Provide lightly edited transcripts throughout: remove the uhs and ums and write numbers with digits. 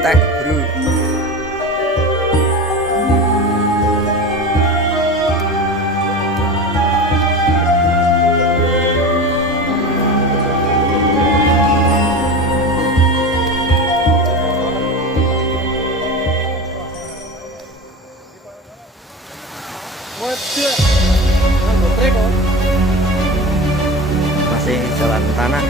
teh bro. Masih jalan tanah.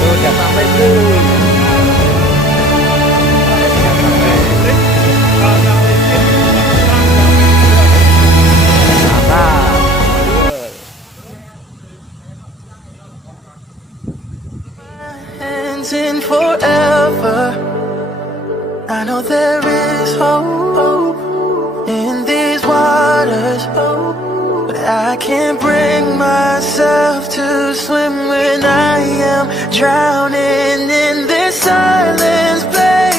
Sudah sampai bro. In forever, I know there is hope in these waters, but I can't bring myself to swim when I am drowning in this silence, babe.